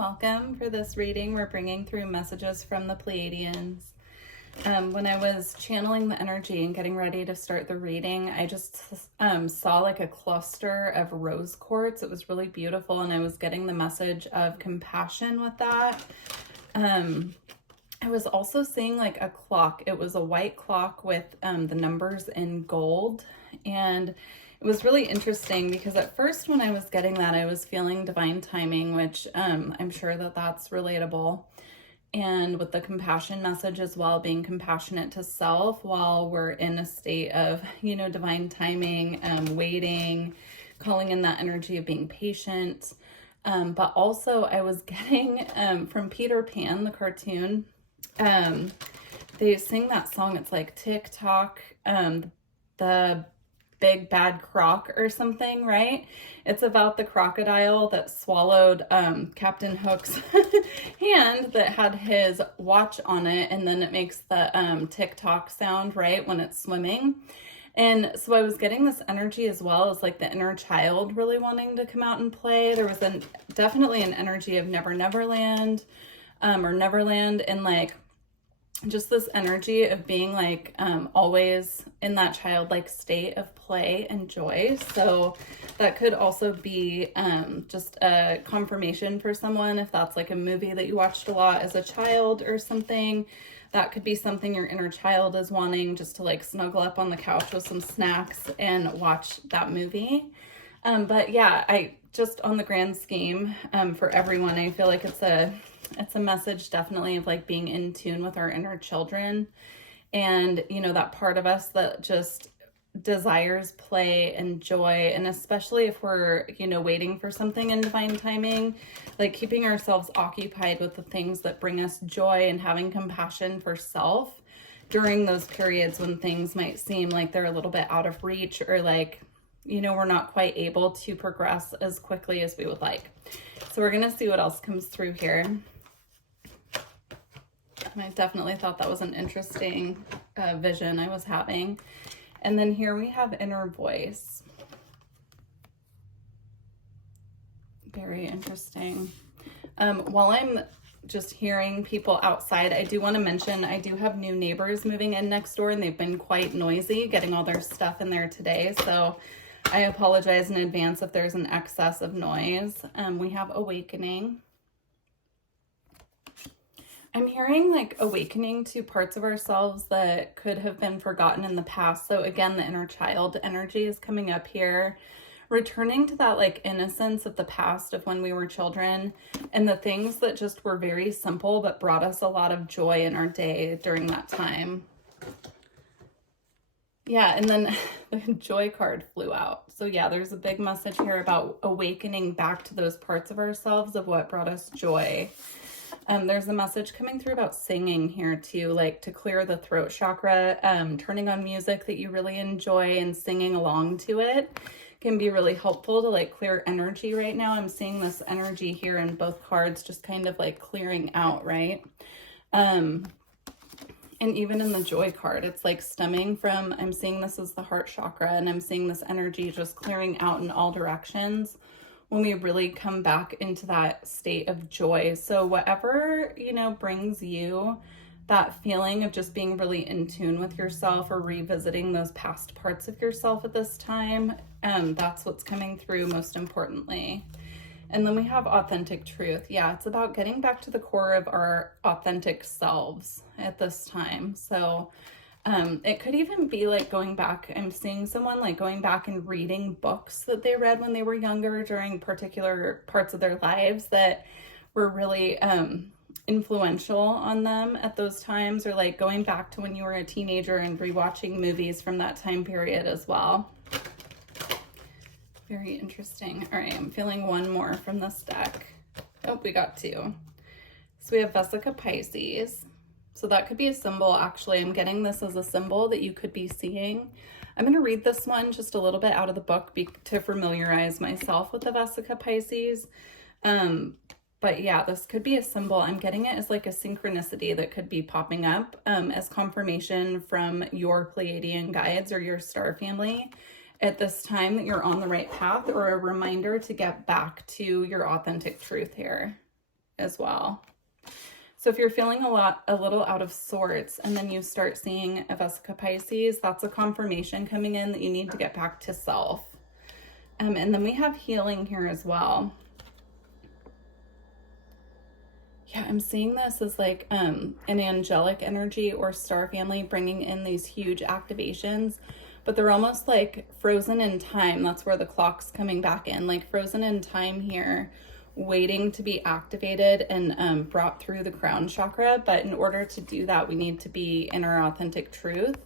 welcome. For this reading, we're bringing through messages from the Pleiadians. When I was channeling the energy and getting ready to start the reading, I just saw like a cluster of rose quartz. It was really beautiful, and I was getting the message of compassion with that. I was also seeing like a clock. It was a white clock with the numbers in gold, and it was really interesting because at first when I was getting that, I was feeling divine timing, which I'm sure that that's relatable. And with the compassion message as well, being compassionate to self while we're in a state of, divine timing, waiting, calling in that energy of being patient. But also I was getting from Peter Pan, the cartoon, they sing that song. It's like TikTok, the Big Bad Croc or something, right? It's about the crocodile that swallowed Captain Hook's hand that had his watch on it, and then it makes the TikTok sound, right, when it's swimming. And so I was getting this energy as well as like the inner child really wanting to come out and play. There was definitely an energy of Never Never Land, or Neverland, and like just this energy of being like always in that childlike state of play and joy. So that could also be just a confirmation for someone if that's like a movie that you watched a lot as a child or something. That could be something your inner child is wanting, just to like snuggle up on the couch with some snacks and watch that movie. But yeah, I just on the grand scheme for everyone, I feel like it's a message definitely of like being in tune with our inner children, and that part of us that just desires play and joy. And especially if we're waiting for something in divine timing, like keeping ourselves occupied with the things that bring us joy and having compassion for self during those periods when things might seem like they're a little bit out of reach, or like we're not quite able to progress as quickly as we would like. So we're gonna see what else comes through here. I definitely thought that was an interesting vision I was having. And then here we have inner voice. Very interesting. While I'm just hearing people outside, I do want to mention I do have new neighbors moving in next door, and they've been quite noisy getting all their stuff in there today. So I apologize in advance if there's an excess of noise. We have awakening. I'm hearing like awakening to parts of ourselves that could have been forgotten in the past. So again, the inner child energy is coming up here, returning to that like innocence of the past of when we were children, and the things that just were very simple but brought us a lot of joy in our day during that time. Yeah, and then the joy card flew out. So yeah, there's a big message here about awakening back to those parts of ourselves of what brought us joy. There's a message coming through about singing here too, like to clear the throat chakra. Turning on music that you really enjoy and singing along to it can be really helpful to like clear energy right now. I'm seeing this energy here in both cards, just kind of like clearing out, right? And even in the joy card, it's like stemming from, I'm seeing this as the heart chakra, and I'm seeing this energy just clearing out in all directions when we really come back into that state of joy. So whatever, brings you that feeling of just being really in tune with yourself, or revisiting those past parts of yourself at this time, that's what's coming through most importantly. And then we have authentic truth. Yeah, it's about getting back to the core of our authentic selves at this time. So it could even be like going back. I'm seeing someone like going back and reading books that they read when they were younger during particular parts of their lives that were really influential on them at those times, or like going back to when you were a teenager and rewatching movies from that time period as well. Very interesting. All right, I'm feeling one more from this deck. Oh, we got two. So we have Vesica Piscis. So that could be a symbol. Actually, I'm getting this as a symbol that you could be seeing. I'm going to read this one just a little bit out of the book to familiarize myself with the Vesica Piscis. But yeah, this could be a symbol. I'm getting it as like a synchronicity that could be popping up as confirmation from your Pleiadian guides or your star family at this time that you're on the right path, or a reminder to get back to your authentic truth here as well. So if you're feeling a little out of sorts, and then you start seeing a Vesica Pisces, that's a confirmation coming in that you need to get back to self. And then we have healing here as well. Yeah, I'm seeing this as like an angelic energy or star family bringing in these huge activations, but they're almost like frozen in time. That's where the clock's coming back in, like frozen in time here, waiting to be activated and brought through the crown chakra. But in order to do that, we need to be in our authentic truth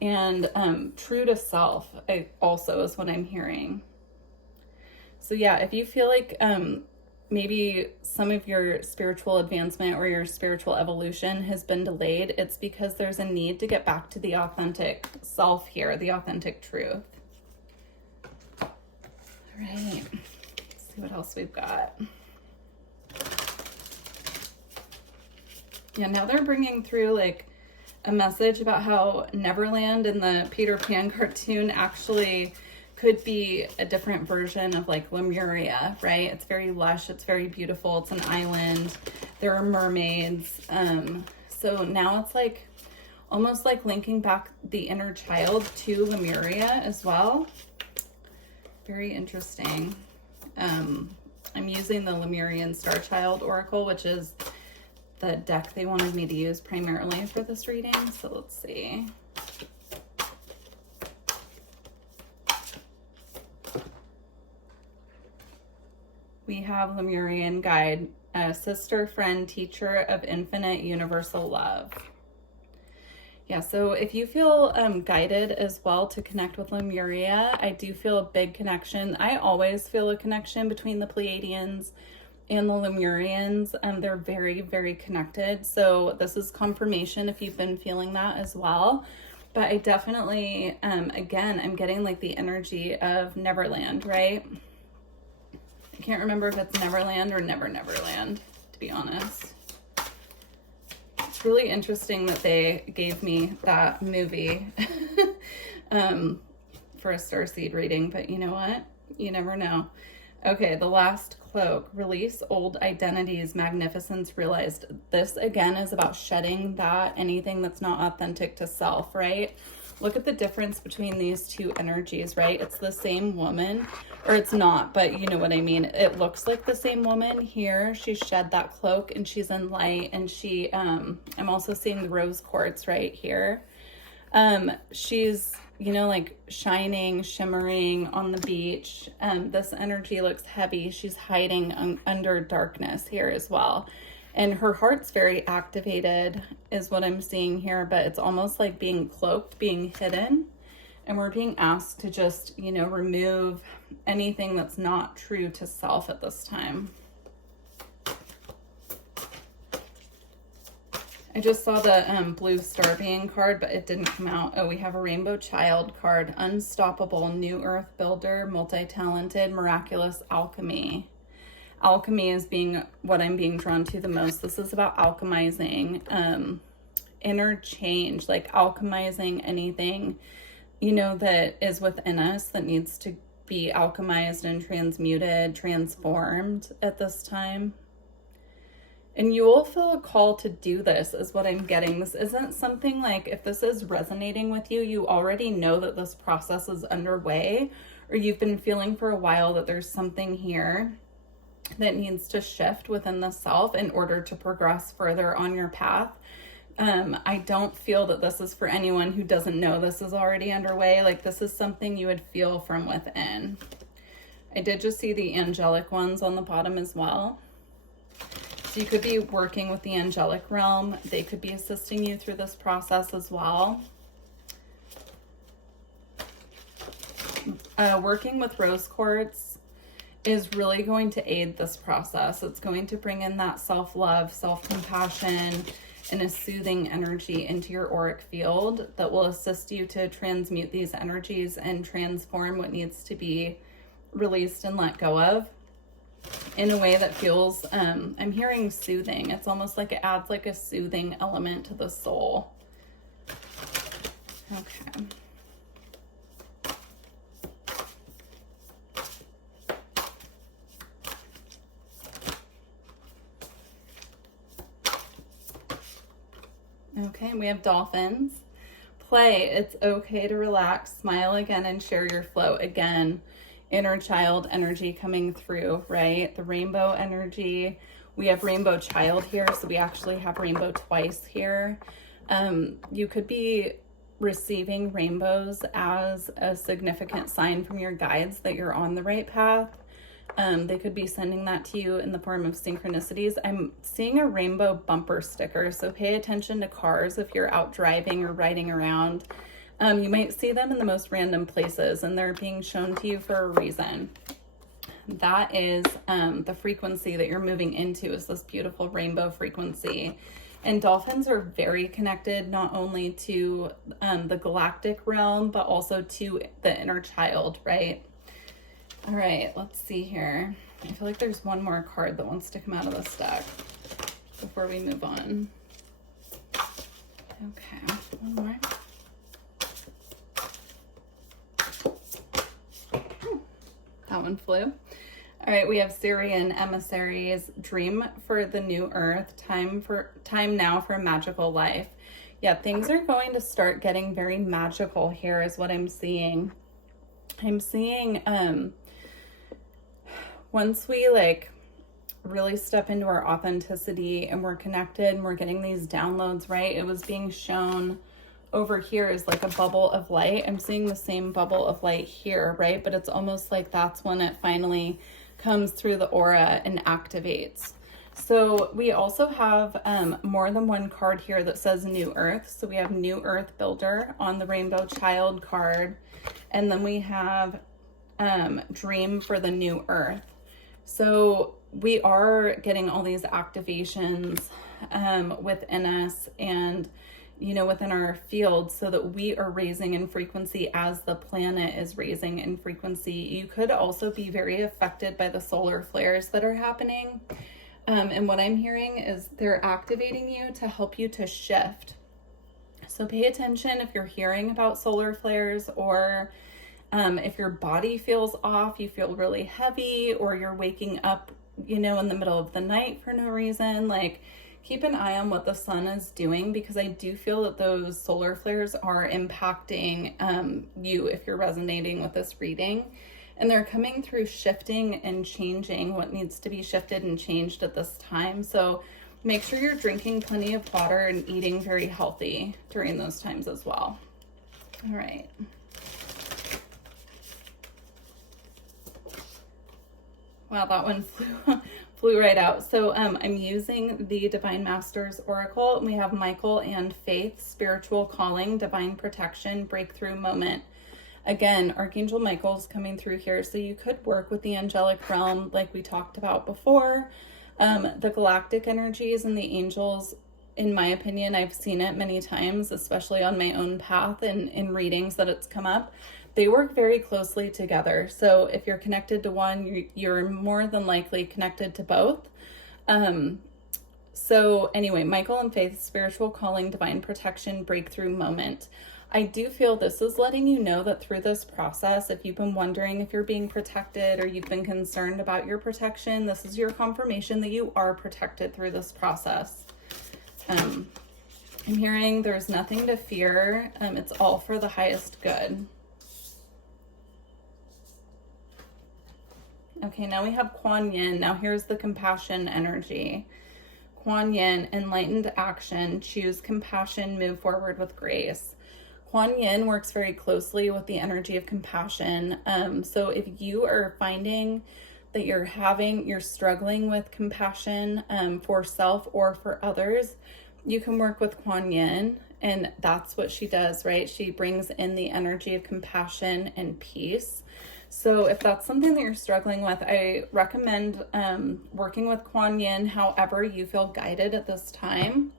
and true to self also is what I'm hearing. So yeah, if you feel like maybe some of your spiritual advancement or your spiritual evolution has been delayed, it's because there's a need to get back to the authentic self here, the authentic truth. All right, let's see what else we've got. Yeah, now they're bringing through like a message about how Neverland in the Peter Pan cartoon actually could be a different version of like Lemuria, right? It's very lush, it's very beautiful, it's an island, there are mermaids. So now it's like almost like linking back the inner child to Lemuria as well. Very interesting. I'm using the Lemurian Star Child Oracle, which is the deck they wanted me to use primarily for this reading. So let's see. We have Lemurian Guide, a sister, friend, teacher of infinite universal love. Yeah, so if you feel guided as well to connect with Lemuria, I do feel a big connection. I always feel a connection between the Pleiadians and the Lemurians. They're very, very connected. So this is confirmation if you've been feeling that as well. But I definitely, again, I'm getting like the energy of Neverland, right? I can't remember if it's Neverland or Neverland, to be honest. It's really interesting that they gave me that movie for a Starseed reading, but you know what? You never know. Okay, the last cloak. Release old identities, magnificence realized. This, again, is about shedding that, anything that's not authentic to self, right? Look at the difference between these two energies, right? It's the same woman, or it's not, but you know what I mean. It looks like the same woman here. She shed that cloak and she's in light, and she, I'm also seeing the rose quartz right here. She's, you know, like shining, shimmering on the beach. This energy looks heavy. She's hiding under darkness here as well. And her heart's very activated is what I'm seeing here, but it's almost like being cloaked, being hidden. And we're being asked to just, you know, remove anything that's not true to self at this time. I just saw the blue star being card, but it didn't come out. Oh, we have a rainbow child card. Unstoppable, new earth builder, multi-talented, miraculous alchemy. Alchemy is being what I'm being drawn to the most. This is about alchemizing inner change, like alchemizing anything, you know, that is within us that needs to be alchemized and transmuted, transformed at this time. And you will feel a call to do this is what I'm getting. This isn't something like, if this is resonating with you, you already know that this process is underway, or you've been feeling for a while that there's something here that needs to shift within the self in order to progress further on your path. I don't feel that this is for anyone who doesn't know this is already underway. Like, this is something you would feel from within. I did just see the angelic ones on the bottom as well. So you could be working with the angelic realm. They could be assisting you through this process as well. Working with rose quartz is really going to aid this process. It's going to bring in that self-love, self-compassion, and a soothing energy into your auric field that will assist you to transmute these energies and transform what needs to be released and let go of in a way that feels, I'm hearing soothing. It's almost like it adds like a soothing element to the soul. Okay. Okay, we have dolphins. Play, it's okay to relax, smile again, and share your flow. Again, inner child energy coming through, right? The rainbow energy. We have rainbow child here, so we actually have rainbow twice here. You could be receiving rainbows as a significant sign from your guides that you're on the right path. They could be sending that to you in the form of synchronicities. I'm seeing a rainbow bumper sticker, so pay attention to cars if you're out driving or riding around. You might see them in the most random places, and they're being shown to you for a reason. That is the frequency that you're moving into, is this beautiful rainbow frequency. And dolphins are very connected not only to the galactic realm, but also to the inner child, right? All right, let's see here. I feel like there's one more card that wants to come out of this deck before we move on. Okay, one more. That one flew. All right, we have Syrian emissaries. Dream for the new earth. Time now for a magical life. Yeah, things are going to start getting very magical here is what I'm seeing. I'm seeing once we like really step into our authenticity and we're connected and we're getting these downloads, right? It was being shown over here is like a bubble of light. I'm seeing the same bubble of light here, right? But it's almost like that's when it finally comes through the aura and activates. So we also have more than one card here that says New Earth. So we have New Earth Builder on the Rainbow Child card. And then we have Dream for the New Earth. So we are getting all these activations within us and, you know, within our field so that we are raising in frequency as the planet is raising in frequency. You could also be very affected by the solar flares that are happening. And what I'm hearing is they're activating you to help you to shift. So pay attention if you're hearing about solar flares, or if your body feels off, you feel really heavy, or you're waking up, you know, in the middle of the night for no reason. Like, keep an eye on what the sun is doing, because I do feel that those solar flares are impacting you if you're resonating with this reading. And they're coming through shifting and changing what needs to be shifted and changed at this time. So make sure you're drinking plenty of water and eating very healthy during those times as well. All right. Wow, that one flew right out. So I'm using the Divine Masters Oracle. We have Michael and Faith, Spiritual Calling, Divine Protection, Breakthrough Moment. Again, Archangel Michael's coming through here. So you could work with the angelic realm like we talked about before. The galactic energies and the angels, in my opinion, I've seen it many times, especially on my own path and in readings that it's come up. They work very closely together. So if you're connected to one, you're more than likely connected to both. So anyway, Michael and Faith, Spiritual Calling, Divine Protection, Breakthrough Moment. I do feel this is letting you know that through this process, if you've been wondering if you're being protected or you've been concerned about your protection, this is your confirmation that you are protected through this process. I'm hearing there's nothing to fear. It's all for the highest good. Okay, now we have Kuan Yin. Now here's the compassion energy. Kuan Yin, enlightened action, choose compassion, move forward with grace. Kuan Yin works very closely with the energy of compassion. So if you are finding that you're struggling with compassion for self or for others, you can work with Kuan Yin, and that's what she does, right? She brings in the energy of compassion and peace. So if that's something that you're struggling with, I recommend working with Kuan Yin however you feel guided at this time.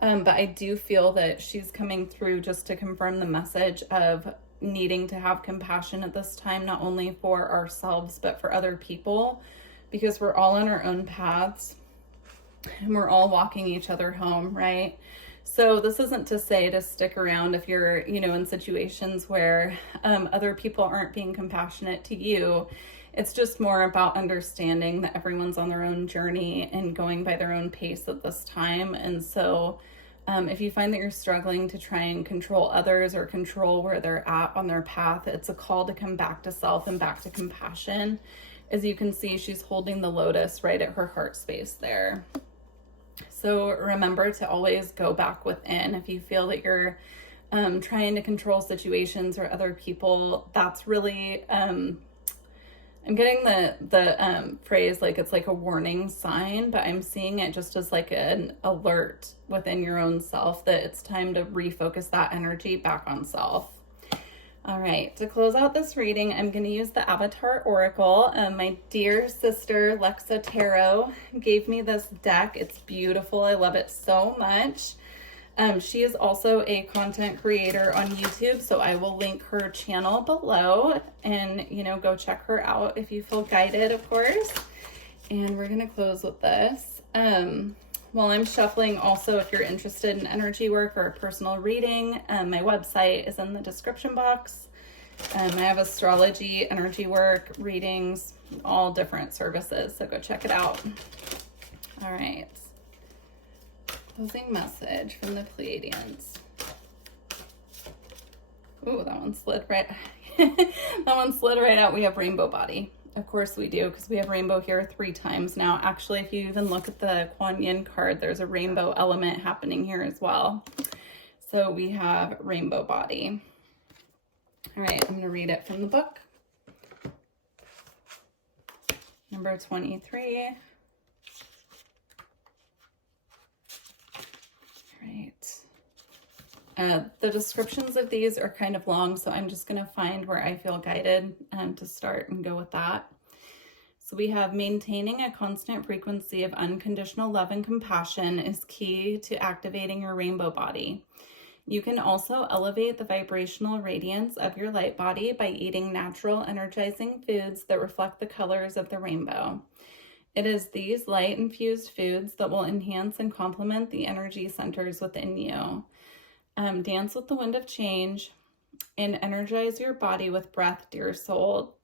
But I do feel that she's coming through just to confirm the message of needing to have compassion at this time, not only for ourselves, but for other people, because we're all on our own paths and we're all walking each other home, right? So this isn't to say to stick around if you're, you know, in situations where other people aren't being compassionate to you. It's just more about understanding that everyone's on their own journey and going by their own pace at this time. And so If you find that you're struggling to try and control others or control where they're at on their path, it's a call to come back to self and back to compassion. As you can see, she's holding the lotus right at her heart space there. So remember to always go back within. If you feel that you're trying to control situations or other people, that's really, I'm getting the phrase like it's like a warning sign, but I'm seeing it just as like an alert within your own self that it's time to refocus that energy back on self. All right, to close out this reading, I'm going to use the Avatar Oracle. My dear sister, Lexa Tarot, gave me this deck. It's beautiful. I love it so much. She is also a content creator on YouTube, so I will link her channel below and, you know, go check her out if you feel guided, of course. And we're going to close with this. While I'm shuffling, also, if you're interested in energy work or a personal reading, my website is in the description box. I have astrology, energy work, readings, all different services, so go check it out. All right. Closing message from the Pleiadians. Ooh, that one slid right. That one slid right out. We have rainbow body. Of course we do, because we have rainbow here 3 times now. Actually, if you even look at the Kuan Yin card, there's a rainbow element happening here as well. So we have rainbow body. All right, I'm going to read it from the book. Number 23. The descriptions of these are kind of long, so I'm just going to find where I feel guided to start and go with that. So we have maintaining a constant frequency of unconditional love and compassion is key to activating your rainbow body. You can also elevate the vibrational radiance of your light body by eating natural, energizing foods that reflect the colors of the rainbow. It is these light-infused foods that will enhance and complement the energy centers within you. Dance with the wind of change and energize your body with breath, dear soul.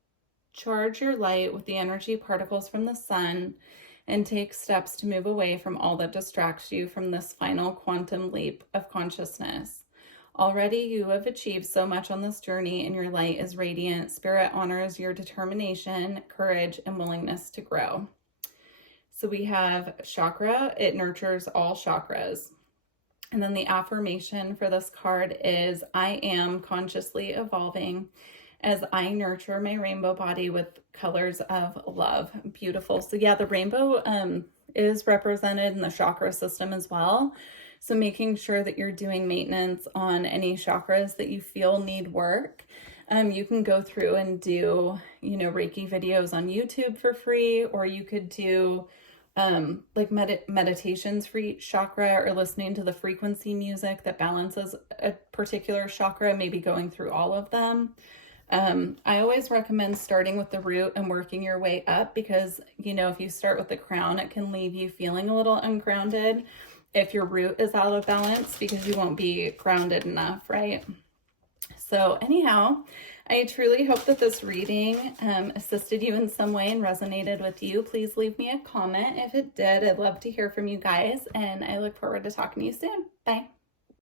Charge your light with the energy particles from the sun and take steps to move away from all that distracts you from this final quantum leap of consciousness. Already you have achieved so much on this journey and your light is radiant. Spirit honors your determination, courage, and willingness to grow. So we have chakra. It nurtures all chakras. And then the affirmation for this card is, I am consciously evolving as I nurture my rainbow body with colors of love. Beautiful. So yeah, the rainbow is represented in the chakra system as well. So making sure that you're doing maintenance on any chakras that you feel need work. You can go through and do, you know, Reiki videos on YouTube for free, or you could do like meditations for each chakra, or listening to the frequency music that balances a particular chakra, maybe going through all of them. I always recommend starting with the root and working your way up, because, you know, if you start with the crown, it can leave you feeling a little ungrounded if your root is out of balance, because you won't be grounded enough, right? So anyhow, I truly hope that this reading assisted you in some way and resonated with you. Please leave me a comment if it did. I'd love to hear from you guys, and I look forward to talking to you soon. Bye.